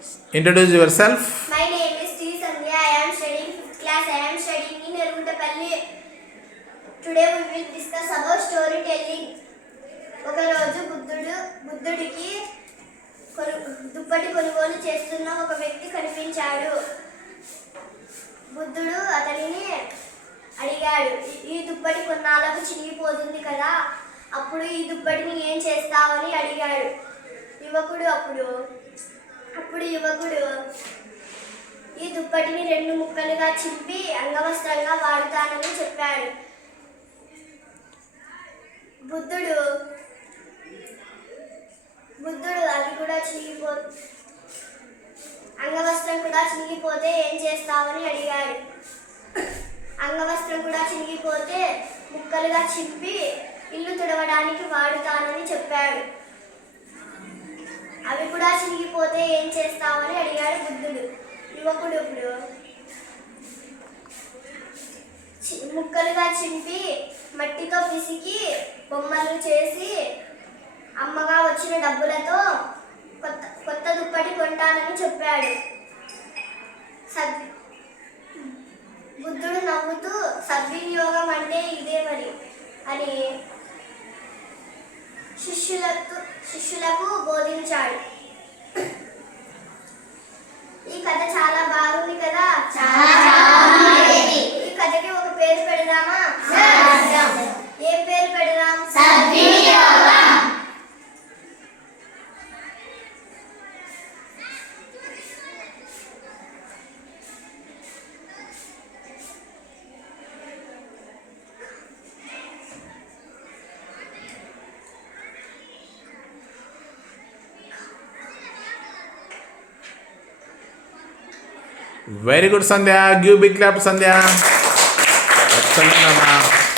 Introduce yourself. My name is Sri Sandhya. I am studying 5th class. I am studying in Ergutapalli. Today we will discuss about storytelling. ఒక రోజు బుద్ధుడికి దుప్పటి కొనుగోలు చేస్తున్న ఒక వ్యక్తి కనిపించాడు. బుద్ధుడు అతనిని అడిగాడు, ఈ దుప్పటి కొన్నాళ్ళకు చినిగిపోతుంది కదా, అప్పుడు ఈ దుప్పటిని ఏం చేస్తావని అడిగాడు. అప్పుడు యువకుడు ఈ దుప్పటిని 2 ముక్కలుగా చింపి అంగవస్త్రంగా వాడుతానని చెప్పాడు. బుద్ధుడు అది కూడా అంగవస్త్రం కూడా చినిగిపోతే ఏం చేస్తావని అడిగాడు. అంగవస్త్రం కూడా చినిగిపోతే ముక్కలుగా చింపి ఇల్లు తుడవడానికి వాడుతానని చెప్పాడు. అవి కూడా చినిగిపోతే ఏం చేస్తావని అడిగాడు బుద్ధుడు. యువకుడు ఇప్పుడు ముక్కలుగా చింపి మట్టితో పిసికి బొమ్మలు చేసి అమ్మగా వచ్చిన డబ్బులతో కొత్త దుప్పటి కొంటానని చెప్పాడు. బుద్ధుడు నవ్వుతూ సద్వినియోగం అంటే ఇదే మరి అని శిష్యులకు బోధించాడు. ఈ కథ చాలా బాగుంది కదా. ఈ కథకి ఒక పేరు పెడదామా? ఏం పేరు పెడదాం? Very good, Sandhya. Give big clap, Sandhya. Excellent, Mama.